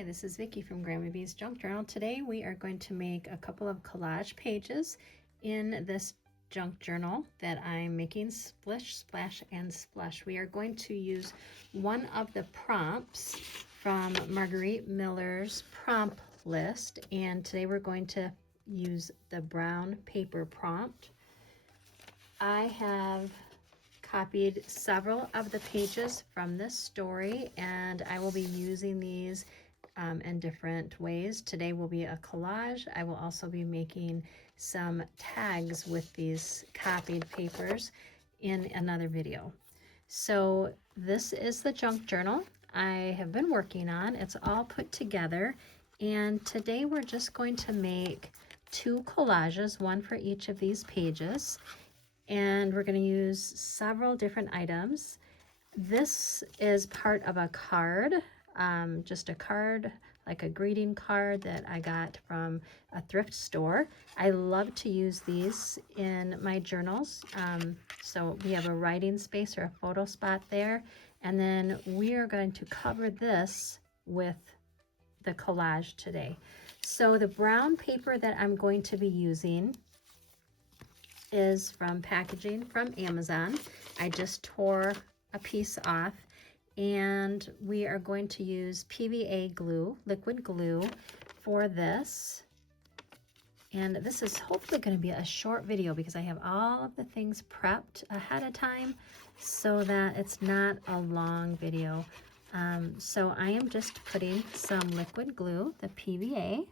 Hi, this is Vicki from Grandma B's Junk Journal. Today we are going to make a couple of collage pages in this junk journal that I'm making, Splish, Splash, and Splush. We are going to use one of the prompts from Marguerite Miller's prompt list, and today we're going to use the brown paper prompt. I have copied several of the pages from this story, and I will be using these in different ways. Today will be a collage. I will also be making some tags with these copied papers in another video. So this is the junk journal I have been working on. It's all put together, and today we're just going to make two collages, one for each of these pages. And we're going to use several different items. This is part of a card, just a card, like a greeting card that I got from a thrift store. I love to use these in my journals. So we have a writing space or a photo spot there. And then we are going to cover this with the collage today. So the brown paper that I'm going to be using is from packaging from Amazon. I just tore a piece off, and we are going to use PVA glue, liquid glue, for this. And this is hopefully going to be a short video because I have all of the things prepped ahead of time so that it's not a long video. So I am just putting some liquid glue, the PVA,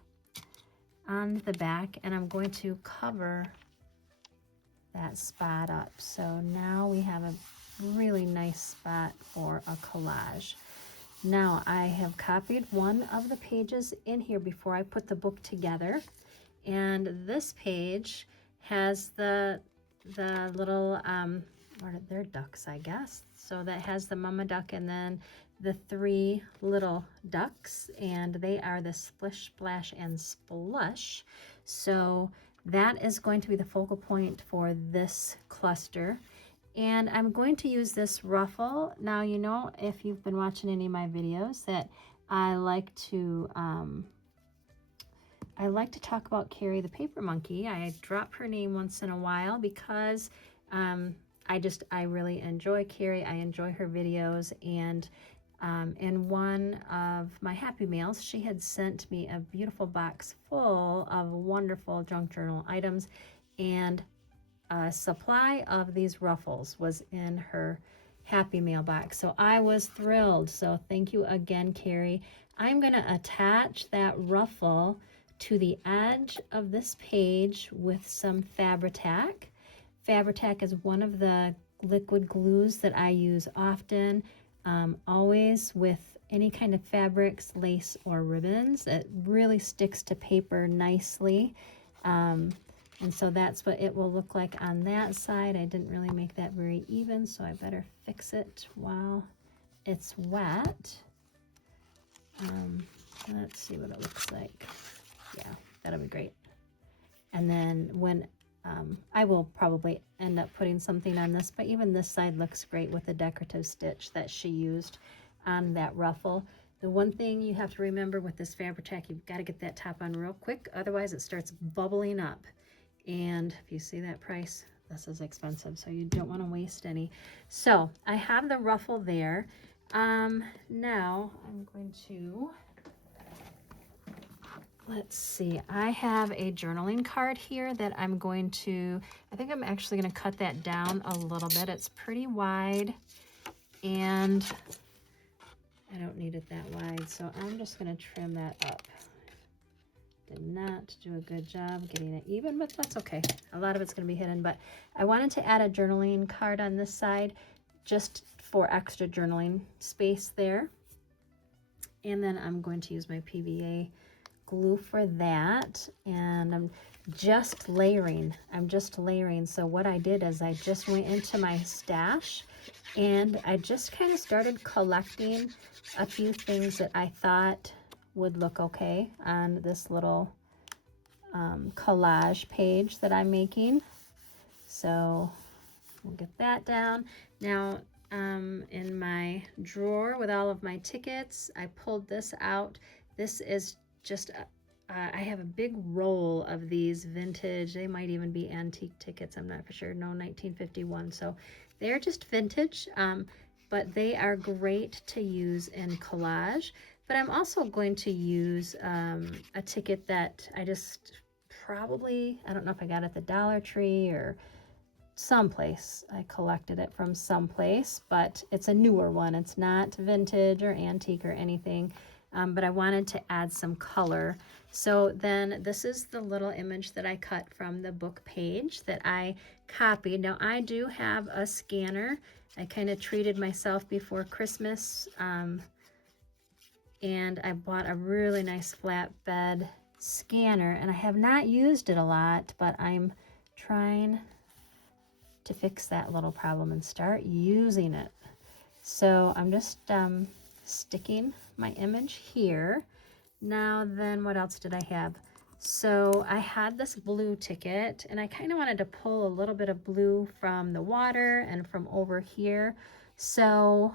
on the back, and I'm going to cover that spot up. So now we have a really nice spot for a collage. Now I have copied one of the pages in here before I put the book together, and this page has the little what are their ducks, I guess. So that has the mama duck and then the three little ducks, and they are the Splish, Splash, and Splush. So that is going to be the focal point for this cluster. And I'm going to use this ruffle. Now, you know, if you've been watching any of my videos, that I like to talk about Carrie the Paper Monkey. I drop her name once in a while because I really enjoy Carrie. I enjoy her videos, and in one of my Happy Mails, she had sent me a beautiful box full of wonderful junk journal items, and a supply of these ruffles was in her Happy Mail box. So I was thrilled. So thank you again, Carrie. I'm going to attach that ruffle to the edge of this page with some Fabri-Tac. Fabri-Tac is one of the liquid glues that I use often. Always with any kind of fabrics, lace, or ribbons. It really sticks to paper nicely. And so that's what it will look like on that side. I didn't really make that very even, so I better fix it while it's wet. Let's see what it looks like. Yeah, that'll be great. And then when I will probably end up putting something on this, but even this side looks great with the decorative stitch that she used on that ruffle. The one thing you have to remember with this Fabri-Tac, you've got to get that top on real quick, otherwise it starts bubbling up. And if you see that price, this is expensive, so you don't want to waste any. So I have the ruffle there. Now I'm going to, let's see, I have a journaling card here that I'm going to, I think I'm actually going to cut that down a little bit. It's pretty wide, and I don't need it that wide, so I'm just going to trim that up. Did not do a good job getting it even, but that's okay. A lot of it's going to be hidden, but I wanted to add a journaling card on this side just for extra journaling space there. And then I'm going to use my PVA glue for that, and I'm just layering. So what I did is I just went into my stash, and I just kind of started collecting a few things that I thought would look okay on this little collage page that I'm making. So we'll get that down. Now in my drawer with all of my tickets, I pulled this out. This is just, I have a big roll of these vintage, they might even be antique tickets, I'm not for sure, no, 1951. So they're just vintage, but they are great to use in collage. But I'm also going to use a ticket that I just probably, I don't know if I got it at the Dollar Tree or someplace. I collected it from someplace, but it's a newer one. It's not vintage or antique or anything, but I wanted to add some color. So then this is the little image that I cut from the book page that I copied. Now I do have a scanner. I kind of treated myself before Christmas, and I bought a really nice flatbed scanner, and I have not used it a lot, but I'm trying to fix that little problem and start using it. So I'm just sticking my image here. Now then, what else did I have? So I had this blue ticket, and I kind of wanted to pull a little bit of blue from the water and from over here. So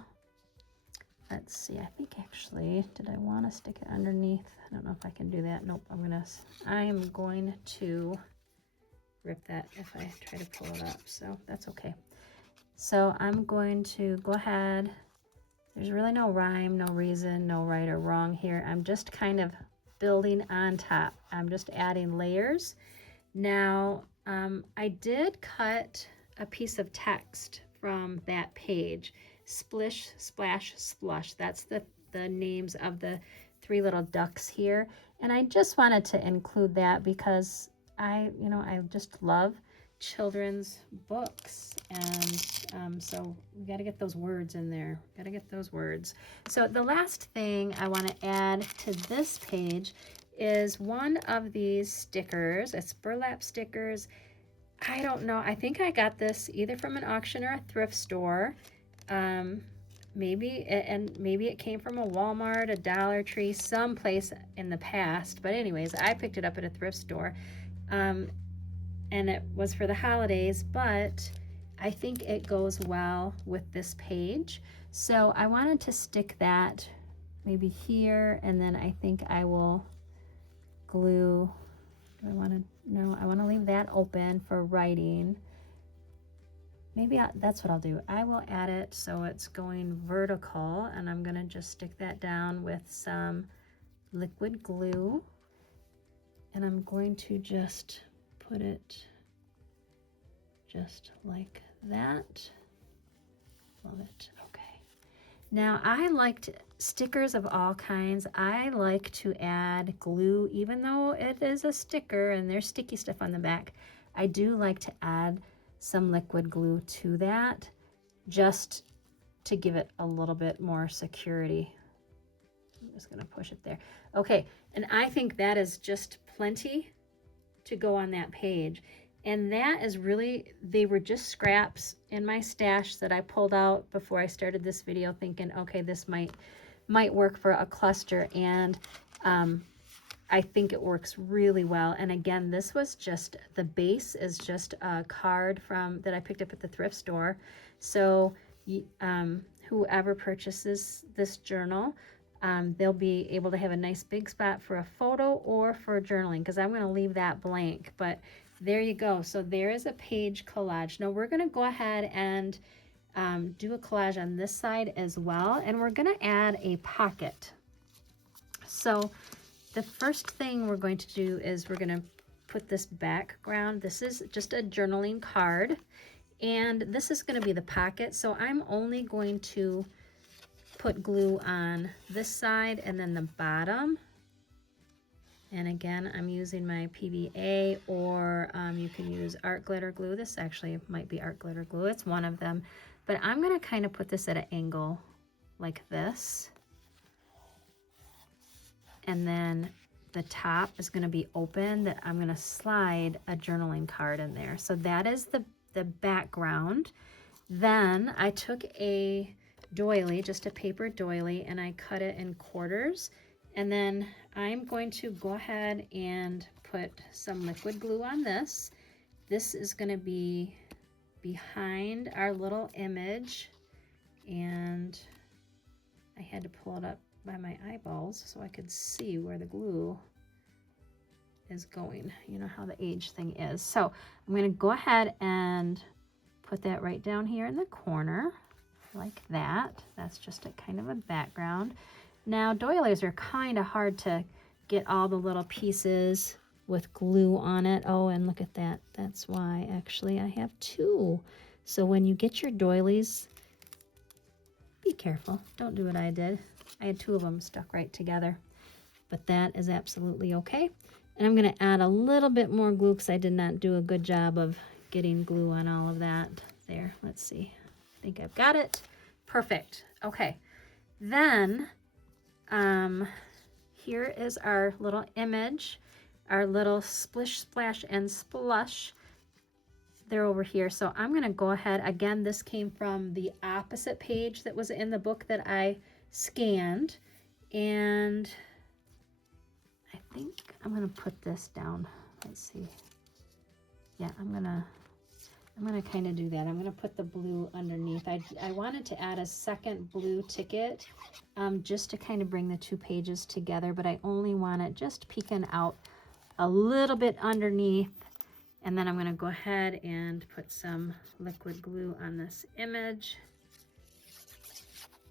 let's see, I think actually, did I want to stick it underneath? I don't know if I can do that. Nope, I am going to rip that if I try to pull it up, so that's okay. So I'm going to go ahead. There's really no rhyme, no reason, no right or wrong here. I'm just kind of building on top. I'm just adding layers. Now, I did cut a piece of text from that page. Splish, splash, splush. That's the names of the 3 little ducks here. And I just wanted to include that because I just love children's books, and so we got to get those words in there. Got to get those words. So the last thing I want to add to this page is one of these stickers. It's burlap stickers. I don't know. I think I got this either from an auction or a thrift store. Maybe it came from a Walmart, a Dollar Tree, someplace in the past. But anyways, I picked it up at a thrift store. And it was for the holidays, but I think it goes well with this page. So I wanted to stick that maybe here, and then I think I will glue. I want to leave that open for writing. Maybe that's what I'll do. I will add it so it's going vertical, and I'm gonna just stick that down with some liquid glue, and I'm going to just put it just like that. Love it. Okay. Now I liked stickers of all kinds. I like to add glue, even though it is a sticker and there's sticky stuff on the back. I do like to add some liquid glue to that just to give it a little bit more security. I'm just gonna push it there. Okay, and I think that is just plenty to go on that page. And that is really, they were just scraps in my stash that I pulled out before I started this video, thinking, okay, this might work for a cluster, and I think it works really well. And again, this was just, the base is just a card that I picked up at the thrift store. So whoever purchases this journal, they'll be able to have a nice big spot for a photo or for journaling, because I'm going to leave that blank. But there you go. So there is a page collage. Now we're going to go ahead and do a collage on this side as well, and we're going to add a pocket. So the first thing we're going to do is we're going to put this background. This is just a journaling card, and this is going to be the pocket. So I'm only going to put glue on this side and then the bottom. And again, I'm using my PVA, or you can use art glitter glue. This actually might be art glitter glue. It's one of them. But I'm going to kind of put this at an angle like this. And then the top is going to be open, that I'm going to slide a journaling card in there. So that is the background. Then I took a doily, just a paper doily, and I cut it in quarters. And then I'm going to go ahead and put some liquid glue on this. This is going to be behind our little image, and I had to pull it up by my eyeballs so I could see where the glue is going. You know how the age thing is. So I'm going to go ahead and put that right down here in the corner like that. That's just a kind of a background. Now doilies are kind of hard to get all the little pieces with glue on it. Oh, and look at that. That's why actually I have two. So when you get your doilies, be careful. Don't do what I did. I had two of them stuck right together, but that is absolutely okay. And I'm going to add a little bit more glue because I did not do a good job of getting glue on all of that. There, let's see. I think I've got it. Perfect. Okay. Then here is our little image, our little splish, splash, and splush. They're over here. So I'm going to go ahead. Again, this came from the opposite page that was in the book that I scanned. And I think I'm going to put this down. Let's see. Yeah, I'm going to kind of do that. I'm going to put the blue underneath. I wanted to add a second blue ticket just to kind of bring the two pages together, but I only want it just peeking out a little bit underneath. And then I'm going to go ahead and put some liquid glue on this image.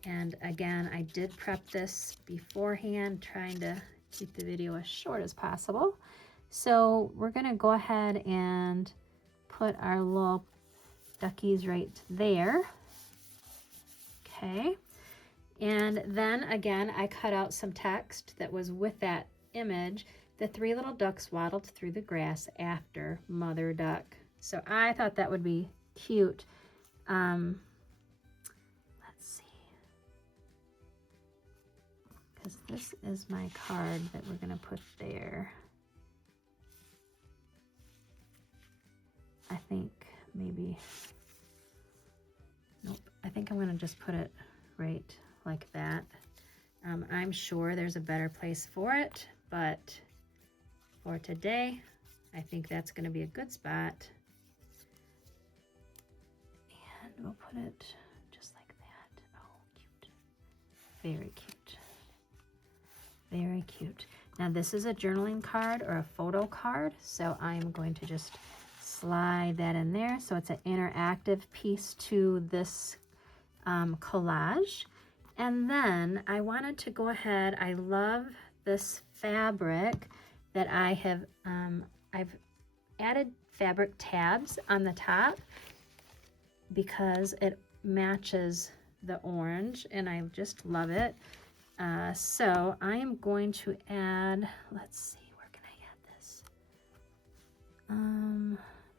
And again, I did prep this beforehand, trying to keep the video as short as possible. So we're going to go ahead and put our little duckies right there. Okay. And then again, I cut out some text that was with that image. The three little ducks waddled through the grass after Mother Duck. So I thought that would be cute. Let's see. Because this is my card that we're going to put there. I think maybe, nope, I think I'm going to just put it right like that. I'm sure there's a better place for it, but for today, I think that's going to be a good spot. And we'll put it just like that. Oh, cute. Very cute. Very cute. Now this is a journaling card or a photo card, so I'm going to just slide that in there. So it's an interactive piece to this collage. And then I wanted to go ahead, I love this fabric that I have, I've added fabric tabs on the top because it matches the orange and I just love it. So I am going to add, let's see, where can I add this?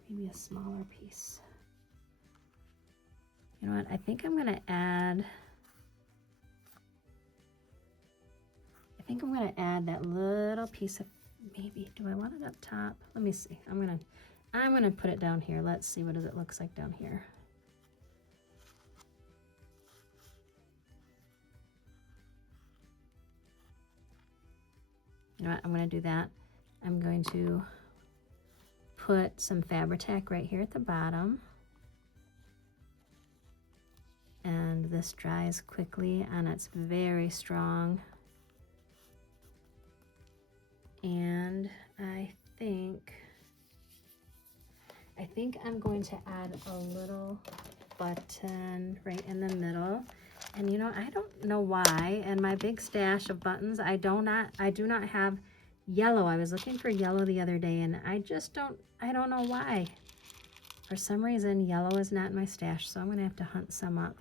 Maybe a smaller piece. You know what, I think I'm gonna add, that little piece of, maybe, do I want it up top? Let me see, I'm gonna put it down here. Let's see, what does it looks like down here? You know what, I'm gonna do that. I'm going to put some Fabri-Tac right here at the bottom. And this dries quickly and it's very strong. And I think I'm going to add a little button right in the middle. And you know, I don't know why, in my big stash of buttons, I do not have yellow. I was looking for yellow the other day and I don't know why. For some reason, yellow is not in my stash, so I'm gonna have to hunt some up.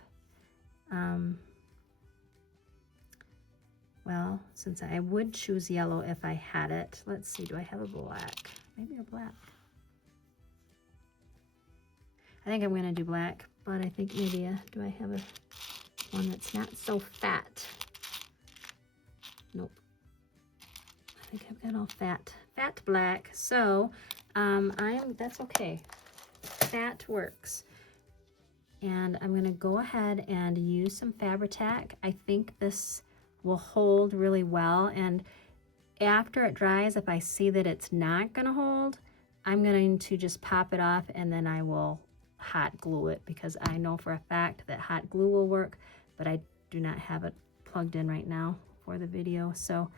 Well, since I would choose yellow if I had it, let's see, do I have a black? Maybe a black. I think I'm gonna do black, but I think maybe do I have one that's not so fat? Nope. I think I've got all fat black. So that's okay. Fat works. And I'm gonna go ahead and use some Fabri-Tac. I think this will hold really well. And after it dries, if I see that it's not gonna hold, I'm going to just pop it off and then I will hot glue it because I know for a fact that hot glue will work, but I do not have it plugged in right now for the video. So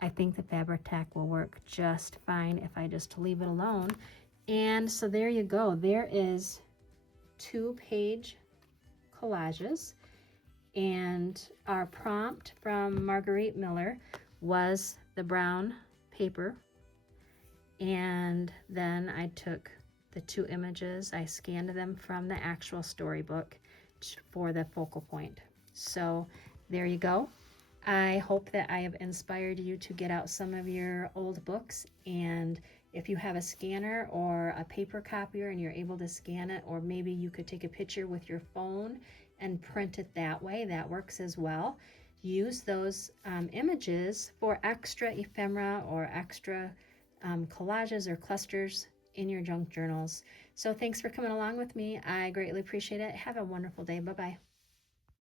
I think the fabric tack will work just fine if I just leave it alone. And so there you go. There is 2-page collages. And our prompt from Marguerite Miller was the brown paper. And then I took the 2 images, I scanned them from the actual storybook for the focal point. So there you go. I hope that I have inspired you to get out some of your old books, and if you have a scanner or a paper copier and you're able to scan it, or maybe you could take a picture with your phone and print it that way, that works as well. Use those images for extra ephemera or extra collages or clusters in your junk journals. So thanks for coming along with me. I greatly appreciate it. Have a wonderful day. Bye-bye.